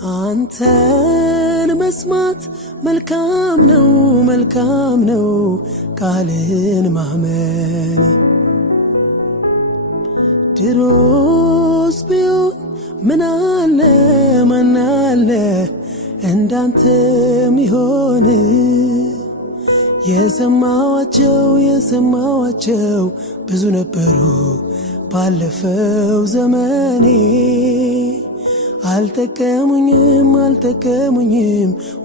አንተን መስማት መልካም ነው ቃልን ማመን ድሮስ ቢሆን ምን አለ እንዳንተ ሚሆን የሰማዋቸው ብዙ ነበሩ ባለፈው ዘመኔ አልተከሙኝም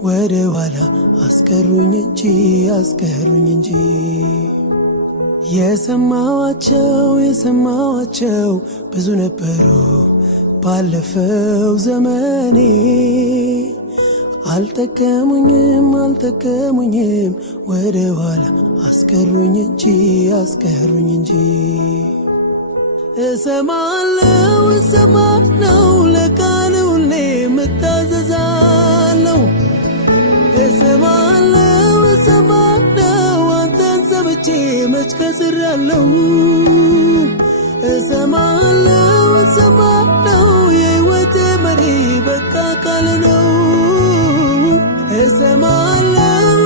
ወደ ኋላ አስቀሩኝ እንጂ የሰማዋቸው ብዙ ነበሩ ባለፈው ዘመኔ አልተከሙኝም ወደ ኋላ አስቀሩኝ እንጂ እሰማለሁ ለቃል ሁሌ እታዘዛለሁ እሰማለሁ አንተን ሰምቼ መች ከስሬያለሁ እሰማለሁ የሕይወቴ መሪ በቃ ቃል ነው እሰማለሁ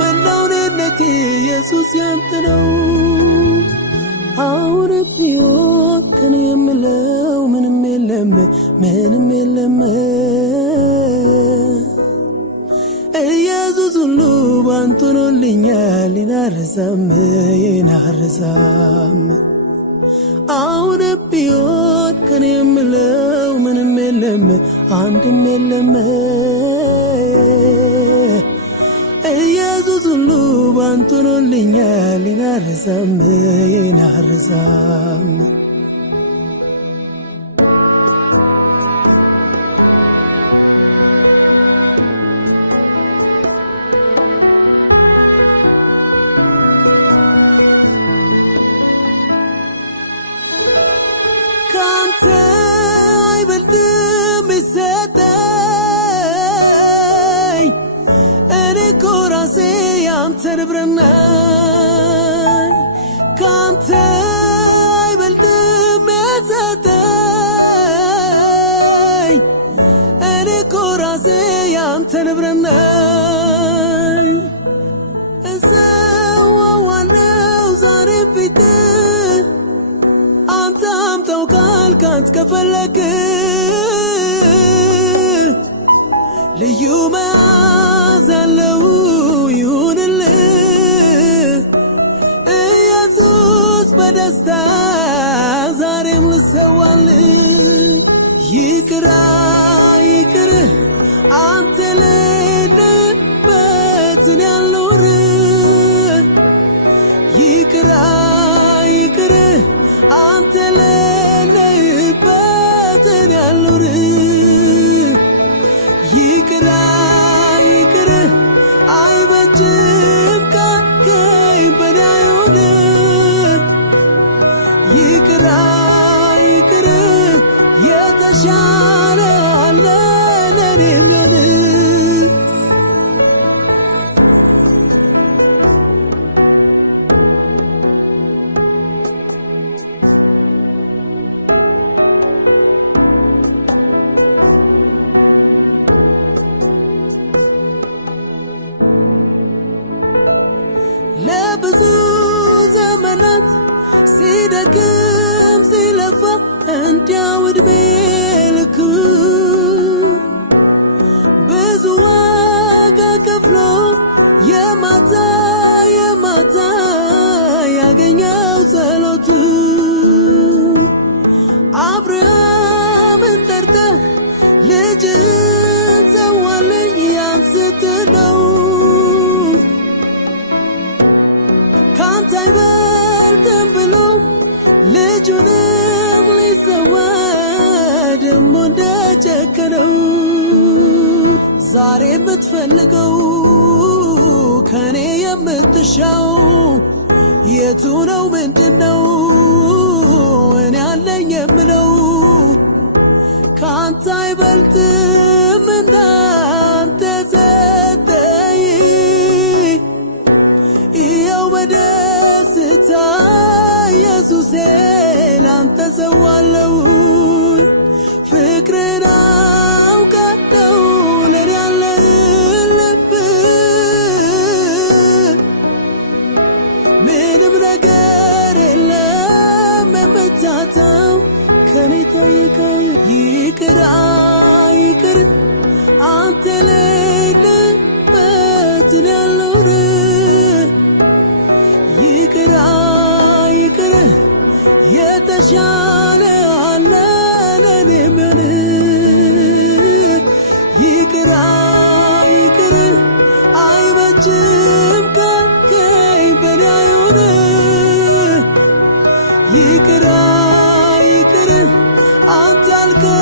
መላው ነቴ ኢየሱስ ያንተ ነው አሁን ቢሆን ከኔ የምለው ምንም የለም ኢየሱስ ሁሉ ባንተ ሆኖልኛል ይናረሳም አሁን ቢሆን ከኔ የምለው ምንም የለም አንድም የለም ኢየሱስ ሁሉ ባንተ ሆኖልኛል ይናረሳም ካንተ አይበልጥም ይሰጠኝ እኔ እኮ ራሴ ያንተ ንብረት ነኝ ካንተ አይበልጥም ይሰጠኝ እኔ እኮ ራሴ ያንተ ንብረት ነኝ እሰዋዋለሁ ዛሬ ፊት አንተ አምጠው ካልካንት ከፈለክ ልዩ መዓዛ ያለው ይሁንልህ ኢየሱስ በደስታ ዛሬም ልሰዋልህ ይቅር አንተ ሌለህበትን ያልኖር ይቅር አንተ ሌለህበትን ያልኖር ይቅር አይበጅም ካልከኝ በኔ አይሆን ይቅር የተሻለ አለ ለኔ የሚሆን ለብዙ ዘመናት ሲደክም ሲለፋ እንዲያው ዕድሜ ልክ ብዙ ዋጋ ከፍሎ የማታ ያገኘው ጸሎቱ አብርሃምን ጠርተህ ልጅን ሰዋልኝ ያን ስትለው ካንተ አይበልጥም ብሎ ልጁንም ሊሰዋ ደሞ እንደጨከነው ዛሬ የምትፈልገው ከኔ የምትሻው የቱ ነው ምንድነው እኔ አለኝ የምለው ካንተ አይበልጥም እናንተ ሰጠኝ ይኸው በደስታ ኢየሱሴ ላንተ ሰዋለሁ ፍቅርና ይቅር ይቅር አንተ ሌለበት ያልኖር ይቅር ይቅር የተሻለ አለ ለኔ ምን ይቅር ይቅር አይበጅም ከከኝ በኔ አይሆን ይቅር ይቅር አንተ ያልከው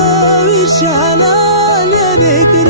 ይሻላል የኔ ቅር